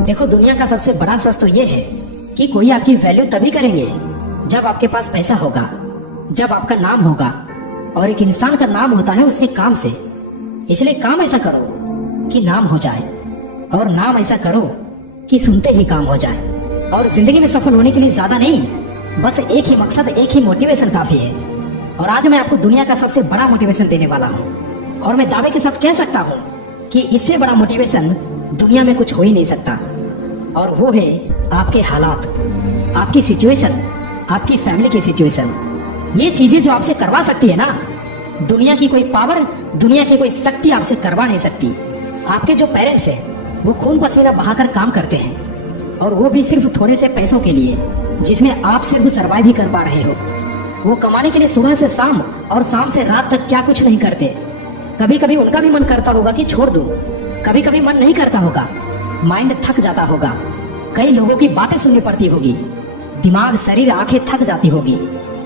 देखो, दुनिया का सबसे बड़ा सच तो ये है कि कोई आपकी वैल्यू तभी करेंगे जब आपके पास पैसा होगा, जब आपका नाम होगा। और एक इंसान का नाम होता है उसके काम से। इसलिए काम ऐसा करो कि नाम हो जाए, और नाम ऐसा करो कि सुनते ही काम हो जाए। और जिंदगी में सफल होने के लिए ज्यादा नहीं, बस एक ही मकसद, एक ही मोटिवेशन काफी है। और आज मैं आपको दुनिया का सबसे बड़ा मोटिवेशन देने वाला हूँ, और मैं दावे के साथ कह सकता हूँ कि इससे बड़ा मोटिवेशन दुनिया में कुछ हो ही नहीं सकता। और वो है आपके हालात, आपकी सिचुएशन, आपकी फैमिली की सिचुएशन। ये चीजें जो आपसे करवा सकती है ना, दुनिया की कोई पावर, दुनिया की कोई शक्ति आपसे करवा नहीं सकती। आपके जो पेरेंट्स हैं वो खून पसीना बहाकर काम करते हैं, और वो भी सिर्फ थोड़े से पैसों के लिए, जिसमें आप सिर्फ सर्वाइव ही कर पा रहे हो। वो कमाने के लिए सुबह से शाम और शाम से रात तक क्या कुछ नहीं करते। कभी कभी उनका भी मन करता होगा कि छोड़ दूं, कभी कभी मन नहीं करता होगा, माइंड थक जाता होगा, कई लोगों की बातें सुननी पड़ती होगी, दिमाग, शरीर, आंखें थक जाती होगी,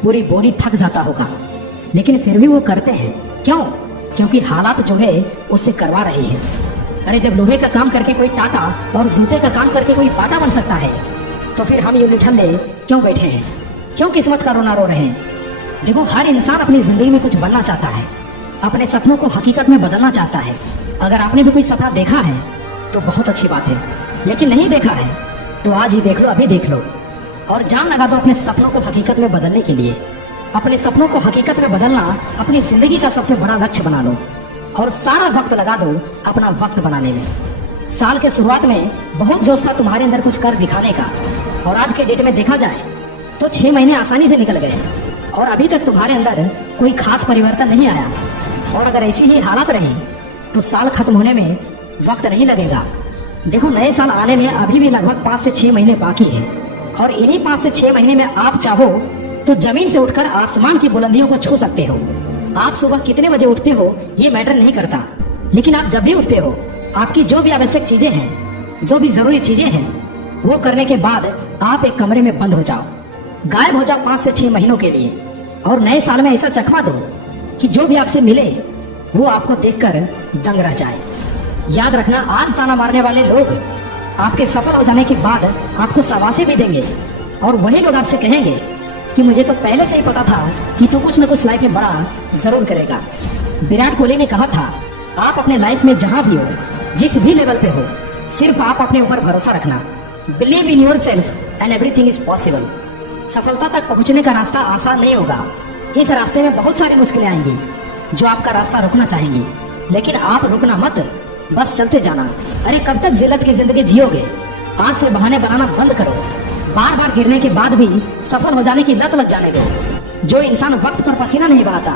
पूरी बॉडी थक जाता होगा, लेकिन फिर भी वो करते हैं। क्यों? क्योंकि हालात जो है उससे करवा रहे हैं। अरे जब लोहे का काम करके कोई टाटा और जूते का काम करके कोई बाटा बन सकता है, तो फिर हम ये निठल्ले क्यों बैठे हैं? क्यों किस्मत का रोना रो रहे हैं? देखो, हर इंसान अपनी जिंदगी में कुछ बनना चाहता है, अपने सपनों को हकीकत में बदलना चाहता है। अगर आपने भी कोई सपना देखा है तो बहुत अच्छी बात है, लेकिन नहीं देखा है तो आज ही देख लो, अभी देख लो, और जान लगा दो अपने सपनों को हकीकत में बदलने के लिए। अपने सपनों को हकीकत में बदलना अपनी जिंदगी का सबसे बड़ा लक्ष्य बना लो, और सारा वक्त लगा दो अपना वक्त बनाने में। साल के शुरुआत में बहुत जोश था तुम्हारे अंदर कुछ कर दिखाने का, और आज के डेट में देखा जाए तो 6 महीने आसानी से निकल गए, और अभी तक तुम्हारे अंदर कोई खास परिवर्तन नहीं आया। और अगर ऐसी ही हालत रही तो साल खत्म होने में वक्त नहीं लगेगा। देखो, नए साल आने में अभी भी लगभग 5 से 6 महीने बाकी है, और इन्हीं 5 से 6 महीने में आप चाहो तो जमीन से उठकर आसमान की बुलंदियों को छू सकते हो। आप सुबह कितने बजे उठते हो ये मैटर नहीं करता, लेकिन आप जब भी उठते हो, आपकी जो भी आवश्यक चीजें हैं, जो भी जरूरी चीजें हैं, वो करने के बाद आप एक कमरे में बंद हो जाओ, गायब हो जाओ 5 से 6 महीनों के लिए, और नए साल में ऐसा चखवा दो कि जो भी आपसे मिले वो आपको देखकर दंग रह जाए। याद रखना, आज ताना मारने वाले लोग आपके सफल हो जाने के बाद आपको शाबाशी भी देंगे, और वही लोग आपसे कहेंगे कि मुझे तो पहले से ही पता था कि तू कुछ न कुछ लाइफ में बड़ा जरूर करेगा। विराट कोहली ने कहा था, आप अपने लाइफ में जहां भी हो, जिस भी लेवल पे हो, सिर्फ आप अपने ऊपर भरोसा रखना। Believe in your self and everything is possible. सफलता तक पहुंचने का रास्ता आसान नहीं होगा। इस रास्ते में बहुत सारी मुश्किलें आएंगी जो आपका रास्ता रोकना चाहेंगी, लेकिन आप रुकना मत, बस चलते जाना। अरे कब तक जिल्लत की जिंदगी जियोगे? आज से बहाने बनाना बंद करो। बार बार गिरने के बाद भी सफल हो जाने की लत लग जाने दो। जो इंसान वक्त पर पसीना नहीं बहाता,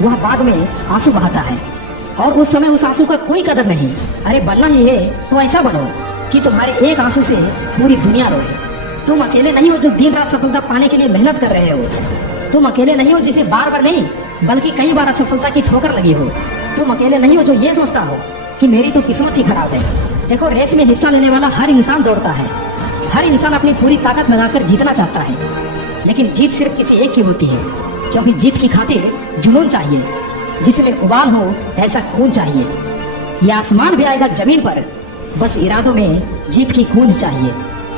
वह बाद में आंसू बहाता है, और उस समय उस आंसू का कोई कदर नहीं। अरे बनना ही है तो ऐसा बनो कि तुम्हारे एक आंसू से पूरी दुनिया रोए। तुम अकेले नहीं हो जो दिन रात सफलता पाने के लिए मेहनत कर रहे हो। तुम अकेले नहीं हो जिसे बार बार नहीं बल्कि कई बार असफलता की ठोकर लगी हो। तुम अकेले नहीं हो जो ये सोचता हो कि मेरी तो किस्मत ही खराब है। देखो, रेस में हिस्सा लेने वाला हर इंसान दौड़ता है, हर इंसान अपनी पूरी ताकत लगाकर जीतना चाहता है, लेकिन जीत सिर्फ किसी एक की होती है, क्योंकि जीत की खातिर जुनून चाहिए, जिसमें उबाल हो ऐसा खून चाहिए। यह आसमान भी आएगा जमीन पर, बस इरादों में जीत की गूंज चाहिए।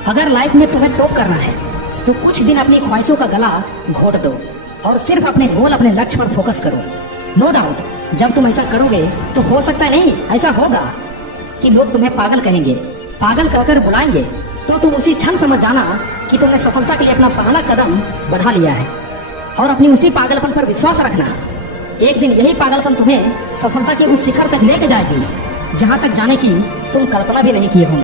अगर लाइफ में तुम्हें टॉप करना है तो कुछ दिन अपनी ख्वाहिशों का गला घोट दो, और सिर्फ अपने गोल, अपने लक्ष्य पर फोकस करो। नो डाउट, जब तुम ऐसा करोगे तो हो सकता है, नहीं ऐसा होगा कि लोग तुम्हें पागल कहेंगे, पागल कहकर बुलाएंगे, तो तुम उसी क्षण समझ जाना कि तुमने सफलता के लिए अपना पहला कदम बढ़ा लिया है, और अपनी उसी पागलपन पर विश्वास रखना। एक दिन यही पागलपन तुम्हें सफलता के उस शिखर तक लेके जाएगी जहां तक जाने की तुम कल्पना भी नहीं किए होंगे।